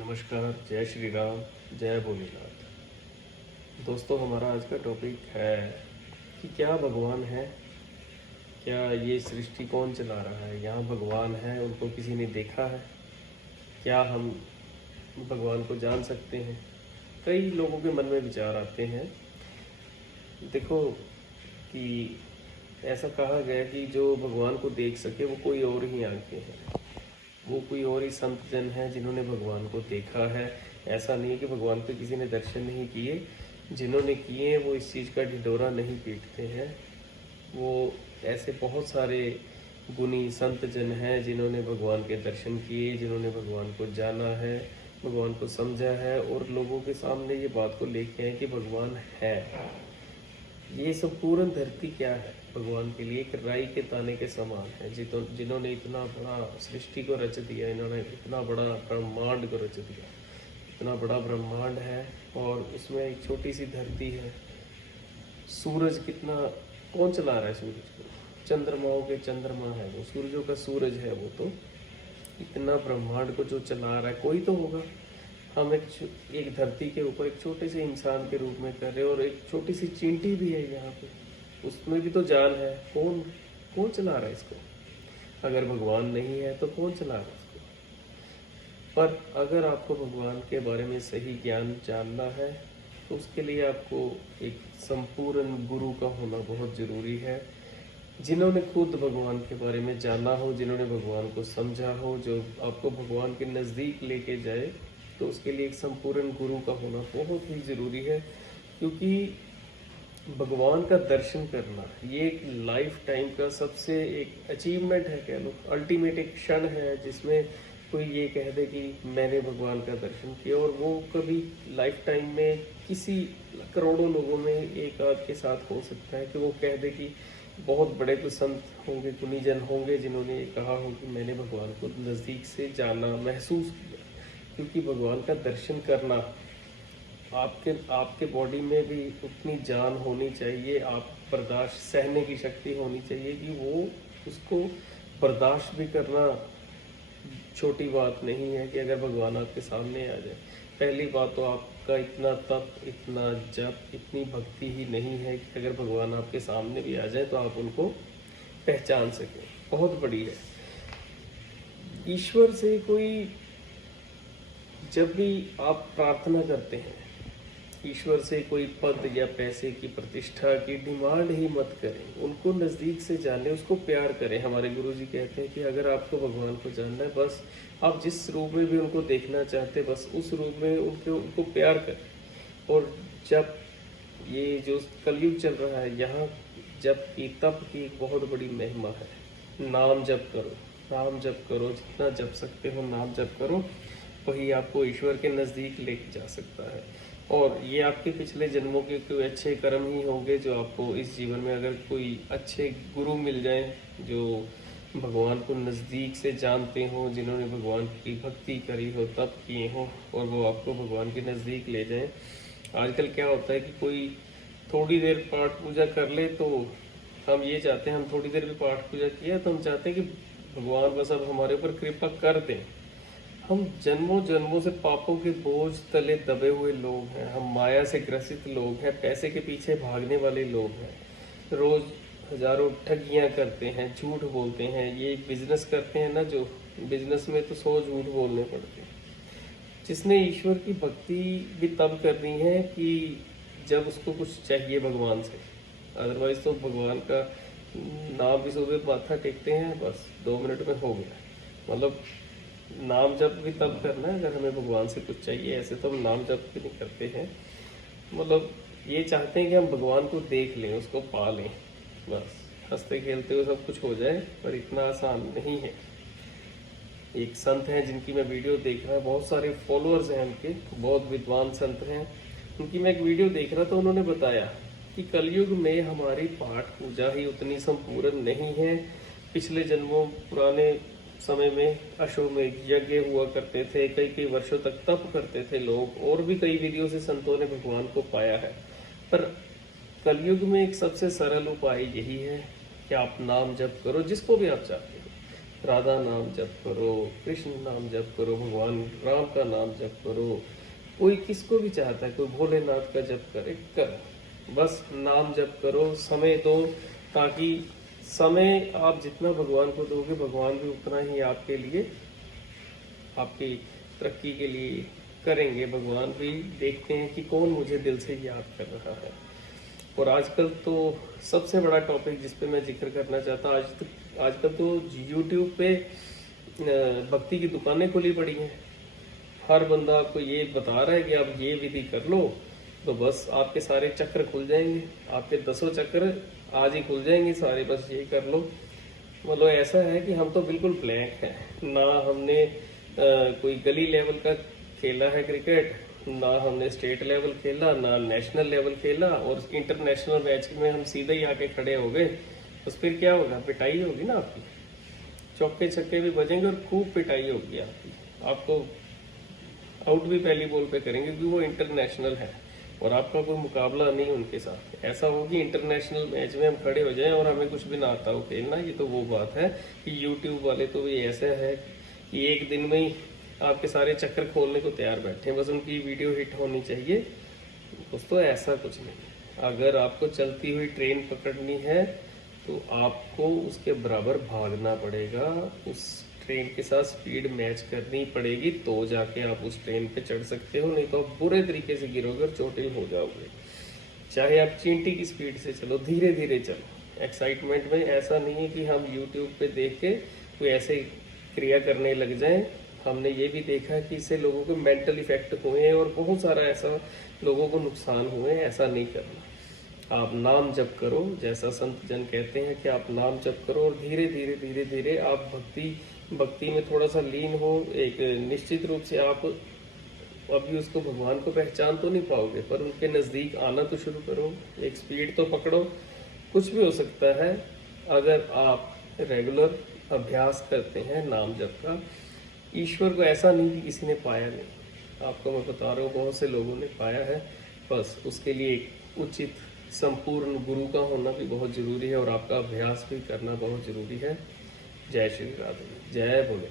नमस्कार, जय श्री राम, जय भोलेनाथ। दोस्तों, हमारा आज का टॉपिक है कि क्या भगवान है? क्या ये सृष्टि कौन चला रहा है? यहाँ भगवान है, उनको किसी ने देखा है? क्या हम भगवान को जान सकते हैं? कई लोगों के मन में विचार आते हैं। देखो कि ऐसा कहा गया कि जो भगवान को देख सके वो कोई और ही आंखें हैं, वो कोई और ही संत जन हैं जिन्होंने भगवान को देखा है। ऐसा नहीं है कि भगवान के किसी ने दर्शन नहीं किए, जिन्होंने किए वो इस चीज़ का ढिंढोरा नहीं पीटते हैं। वो ऐसे बहुत सारे गुणी संत जन हैं जिन्होंने भगवान के दर्शन किए, जिन्होंने भगवान को जाना है, भगवान को समझा है और लोगों के सामने ये बात को लेके हैं कि भगवान है। ये संपूर्ण धरती क्या है भगवान के लिए? एक राई के ताने के समान है। जिन्होंने इतना बड़ा सृष्टि को रच दिया, इन्होंने इतना बड़ा ब्रह्मांड को रच दिया। इतना बड़ा ब्रह्मांड है और उसमें एक छोटी सी धरती है। सूरज कितना, कौन चला रहा है सूरज को? चंद्रमाओं के चंद्रमा है वो, सूरजों का सूरज है वो। तो इतना ब्रह्मांड को जो चला रहा है कोई तो होगा। हम एक धरती के ऊपर एक छोटे से इंसान के रूप में कर रहे हैं और एक छोटी सी चींटी भी है यहाँ पे, उसमें भी तो जान है। कौन कौन चला रहा है इसको? अगर भगवान नहीं है तो कौन चला रहा है इसको? पर अगर आपको भगवान के बारे में सही ज्ञान जानना है तो उसके लिए आपको एक संपूर्ण गुरु का होना बहुत जरूरी है, जिन्होंने खुद भगवान के बारे में जाना हो, जिन्होंने भगवान को समझा हो, जो आपको भगवान के नज़दीक लेके जाए। तो उसके लिए एक संपूर्ण गुरु का होना बहुत ही ज़रूरी है, क्योंकि भगवान का दर्शन करना ये एक लाइफ टाइम का सबसे एक अचीवमेंट है, कह लो अल्टीमेट एक क्षण है, जिसमें कोई ये कह दे कि मैंने भगवान का दर्शन किया। और वो कभी लाइफ टाइम में किसी करोड़ों लोगों में एक आध के साथ हो सकता है कि वो कह दे कि बहुत बड़े कुछ संत होंगे, गुणीजन होंगे जिन्होंने ये कहा हो कि मैंने भगवान को नज़दीक से जाना, महसूस किया। क्योंकि भगवान का दर्शन करना, आपके बॉडी में भी उतनी जान होनी चाहिए, आप बर्दाश्त सहने की शक्ति होनी चाहिए कि वो उसको बर्दाश्त भी करना छोटी बात नहीं है कि अगर भगवान आपके सामने आ जाए। पहली बात तो आपका इतना तप, इतना जप, इतनी भक्ति ही नहीं है कि अगर भगवान आपके सामने भी आ जाए तो आप उनको पहचान सकें। बहुत बड़ी है। ईश्वर से कोई, जब भी आप प्रार्थना करते हैं, ईश्वर से कोई पद या पैसे की, प्रतिष्ठा की डिमांड ही मत करें। उनको नज़दीक से जाने, उसको प्यार करें। हमारे गुरुजी कहते हैं कि अगर आपको भगवान को जानना है, बस आप जिस रूप में भी उनको देखना चाहते, बस उस रूप में उनको प्यार करें। और जब ये जो कलयुग चल रहा है, यहाँ जप की, तप की एक बहुत बड़ी महिमा है। नाम जप करो, नाम जप करो, जितना जप सकते हो नाम जप करो, वही आपको ईश्वर के नज़दीक लेके जा सकता है। और ये आपके पिछले जन्मों के कोई अच्छे कर्म ही होंगे जो आपको इस जीवन में, अगर कोई अच्छे गुरु मिल जाए जो भगवान को नज़दीक से जानते हो, जिन्होंने भगवान की भक्ति करी हो, तप किए हो, और वो आपको भगवान के नज़दीक ले जाएं। आजकल क्या होता है कि कोई थोड़ी देर पाठ पूजा कर ले तो हम ये चाहते हैं, हम थोड़ी देर भी पाठ पूजा किया तो हम चाहते हैं कि भगवान बस अब हमारे ऊपर कृपा कर दें। हम जन्मों जन्मों से पापों के बोझ तले दबे हुए लोग हैं, हम माया से ग्रसित लोग हैं, पैसे के पीछे भागने वाले लोग हैं, रोज हजारों ठगियां करते हैं, झूठ बोलते हैं। ये बिजनेस करते हैं ना, जो बिजनेस में तो 100 झूठ बोलने पड़ते हैं। जिसने ईश्वर की भक्ति भी तब करनी है कि जब उसको कुछ चाहिए भगवान से, अदरवाइज तो भगवान का नाम भी सुबह माथा टेकते हैं, बस 2 मिनट में हो गया। मतलब नाम जप भी तब करना है अगर हमें भगवान से कुछ चाहिए, ऐसे तो हम नाम जप भी नहीं करते हैं। मतलब ये चाहते हैं कि हम भगवान को देख लें, उसको पा लें, बस हंसते खेलते हुए सब कुछ हो जाए, पर इतना आसान नहीं है। एक संत हैं जिनकी मैं वीडियो देख रहा, बहुत सारे फॉलोअर्स हैं उनके, बहुत विद्वान संत हैं। उनकी मैं एक वीडियो देख रहा था, उन्होंने बताया कि कलयुग में हमारी पाठ पूजा ही उतनी संपूर्ण नहीं है। पिछले जन्मों, पुराने समय में अश्वमेध यज्ञ हुआ करते थे, कई कई वर्षों तक तप करते थे लोग, और भी कई विधियों से संतों ने भगवान को पाया है। पर कलयुग में एक सबसे सरल उपाय यही है कि आप नाम जप करो, जिसको भी आप चाहते हो। राधा नाम जप करो, कृष्ण नाम जप करो, भगवान राम का नाम जप करो। कोई किसको भी चाहता है, कोई भोलेनाथ का जप करे, कर, बस नाम जप करो, समय दो, ताकि समय आप जितना भगवान को दोगे, भगवान भी उतना ही आपके लिए, आपकी तरक्की के लिए करेंगे। भगवान भी देखते हैं कि कौन मुझे दिल से याद कर रहा है। और आजकल तो सबसे बड़ा टॉपिक जिस पे मैं जिक्र करना चाहता हूँ, आजकल तो यूट्यूब पे भक्ति की दुकानें खुली पड़ी हैं। हर बंदा आपको ये बता रहा है कि आप ये विधि कर लो तो बस आपके सारे चक्र खुल जाएंगे, आपके 10 चक्र आज ही खुल जाएंगे सारे, बस ये कर लो। मतलब ऐसा है कि हम तो बिल्कुल ब्लैंक हैं, ना हमने कोई गली लेवल का खेला है क्रिकेट, ना हमने स्टेट लेवल खेला, ना नेशनल लेवल खेला, और इंटरनेशनल मैच में हम सीधे ही आके खड़े हो गए, बस फिर क्या होगा, पिटाई होगी ना आपकी, चौके छक्के भी बजेंगे और खूब पिटाई होगी आपकी, आपको आउट भी पहली बॉल पे करेंगे क्योंकि वो इंटरनेशनल है और आपका कोई मुकाबला नहीं उनके साथ। ऐसा हो कि इंटरनेशनल मैच में हम खड़े हो जाएं और हमें कुछ भी ना आता हो खेलना, ये तो वो बात है कि यूट्यूब वाले तो भी ऐसा है कि एक दिन में ही आपके सारे चक्कर खोलने को तैयार बैठे हैं, बस उनकी वीडियो हिट होनी चाहिए। दोस्तों ऐसा कुछ नहीं, अगर आपको चलती हुई ट्रेन पकड़नी है तो आपको उसके बराबर भागना पड़ेगा, उस ट्रेन के साथ स्पीड मैच करनी पड़ेगी, तो जाके आप उस ट्रेन पे चढ़ सकते हो, नहीं तो आप बुरे तरीके से गिरोगे और चोटिल हो जाओगे। चाहे आप चींटी की स्पीड से चलो, धीरे धीरे चलो, एक्साइटमेंट में। ऐसा नहीं है कि हम यूट्यूब पे देख के कोई ऐसे क्रिया करने लग जाएं। हमने ये भी देखा है कि इससे लोगों को मेंटल इफेक्ट हुए हैं और बहुत सारा ऐसा लोगों को नुकसान हुए हैं। ऐसा नहीं करना, आप नाम जप करो, जैसा संत जन कहते हैं कि आप नाम जप करो और धीरे धीरे धीरे धीरे आप भक्ति में थोड़ा सा लीन हो। एक निश्चित रूप से आप अभी उसको, भगवान को पहचान तो नहीं पाओगे, पर उनके नज़दीक आना तो शुरू करो, एक स्पीड तो पकड़ो। कुछ भी हो सकता है अगर आप रेगुलर अभ्यास करते हैं नाम जप का। ईश्वर को ऐसा नहीं कि किसी ने पाया नहीं, आपको मैं बता रहा हूँ बहुत से लोगों ने पाया है, बस उसके लिए एक उचित संपूर्ण गुरु का होना भी बहुत जरूरी है और आपका अभ्यास भी करना बहुत जरूरी है। जय श्री राधे, जय भोले।